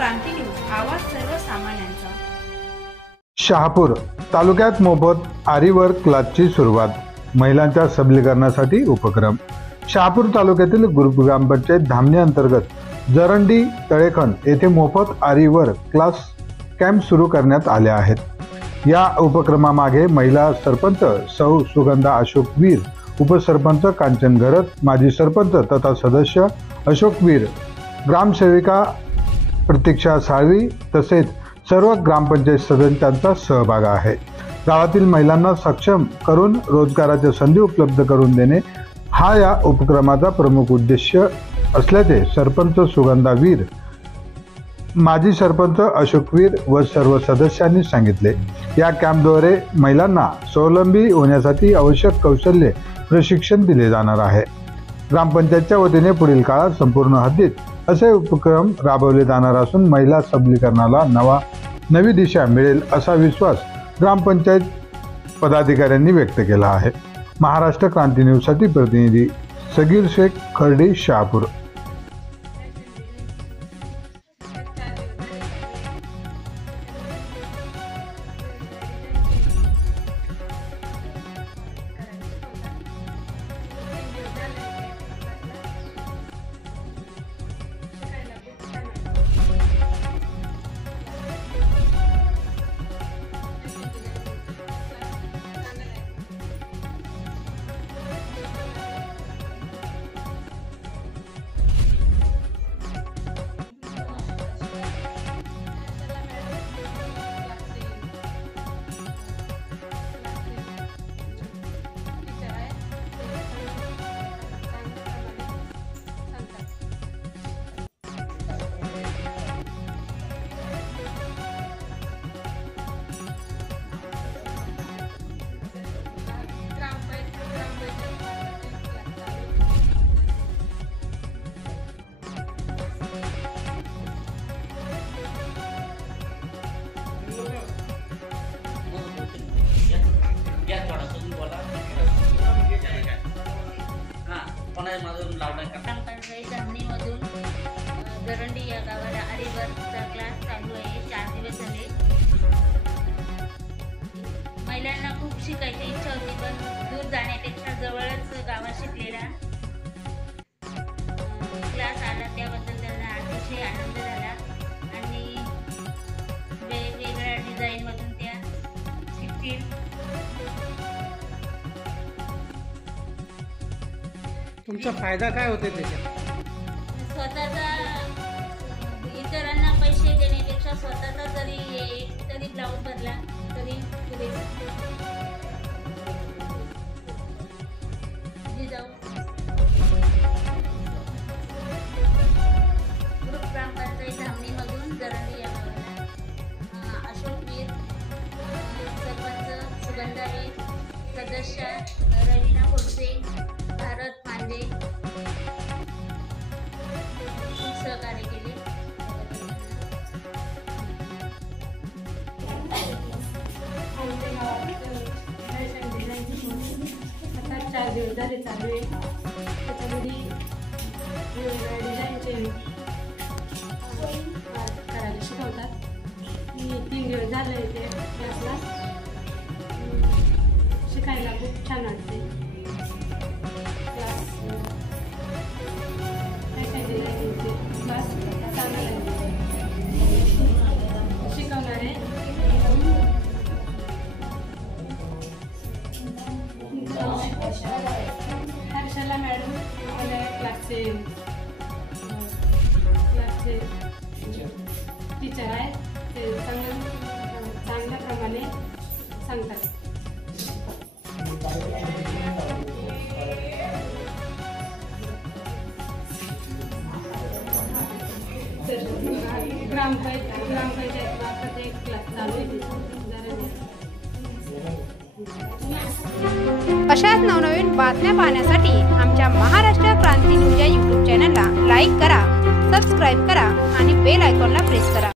क्रांती news, आवाज सर्वसामान्यांचा। शहापूर तालुक्यात मोफत आरी वर्क क्लासची सुरुवात, महिलांच्या सबलीकरणासाठी उपक्रम। शहापूर तालुक्यातील गुरुप ग्रामपंचायत धामणी अंतर्गत जरंडी तळेखन येथे मोफत आरी वर्क क्लास कॅम्प सुरू करण्यात आले आहेत। या उपक्रमामागे महिला सरपंच सौ सुगंधा अशोक वीर, उपसरपंच कांचन घरत, माजी सरपंच तथा सदस्य अशोक वीर, ग्रामसेविका प्रतीक्षा साळवी तसेच सर्व ग्रामपंचायत सदस्यांचा सहभाग आहे। गावातील महिलांना सक्षम करून रोजगाराच्या संधी उपलब्ध करून देणे हा या उपक्रमाचा प्रमुख उद्देश असल्याचे सरपंच सुगंधा वीर, माजी सरपंच अशोक वीर व सर्व सदस्यांनी सांगितले। या कॅम्पद्वारे महिलांना स्वावलंबी होण्यासाठी आवश्यक कौशल्य प्रशिक्षण दिले जाणार आहे। ग्रामपंचायतच्या वतीने पुढील काळात संपूर्ण हद्दीत असे उपक्रम राबवले जाणार असून महिला सबलीकरणाला नवी दिशा मिळेल असा विश्वास ग्रामपंचायत पदाधिकाऱ्यांनी व्यक्त केला आहे। महाराष्ट्र क्रांती न्यूज साठी प्रतिनिधी सगीर शेख, खर्डी, शहापूर। ग्रामपंचायत धामणीमधून जरंडी या गावाला आरी वर्कचा क्लास चालू आहे। 4 दिवस झाले। महिलांना खूप शिकायची इच्छा होती, पण दूर जाण्यापेक्षा जवळच गावात शिकलेला क्लास आला, त्याबद्दल त्यांना अतिशय आनंद झाला आणि वेगवेगळ्या डिझाईनमधून त्या शिकतील। तुमचा फायदा काय होते त्याच्यात? स्वतःचा इतरांना पैसे देण्यापेक्षा स्वतःचा जरी ब्लाऊज भरला तरी ग्रुप ग्रामपंचायत धामणीमधून जरंडी या गावाला अशोक वीर, सरपंच सुगंधा वीर, सदस्य रवीना खोडसे, भारत मांजे सहकार्य केले। आता 4 दिवस झाले चालू आहे। त्याच्यामध्ये वेगवेगळ्या डिझाईनचे करायला शिकवतात। मी 3 दिवस झाले ते क्लासला, शिकायला खूप छान वाटते। शिकवणारे हर्षला मॅडम आपल्या क्लासचे टीचर आहेत, ते चांगल्या प्रमाणे सांगतात। ग्रामपंचायत मार्फत एक क्लास चालू आहे। अशाच नवनवीन बातम्या पाहण्यासाठी आमच्या महाराष्ट्र क्रांती न्यूज या YouTube चॅनलला लाईक करा, सबस्क्राईब करा आणि बेल आयकॉनला प्रेस करा।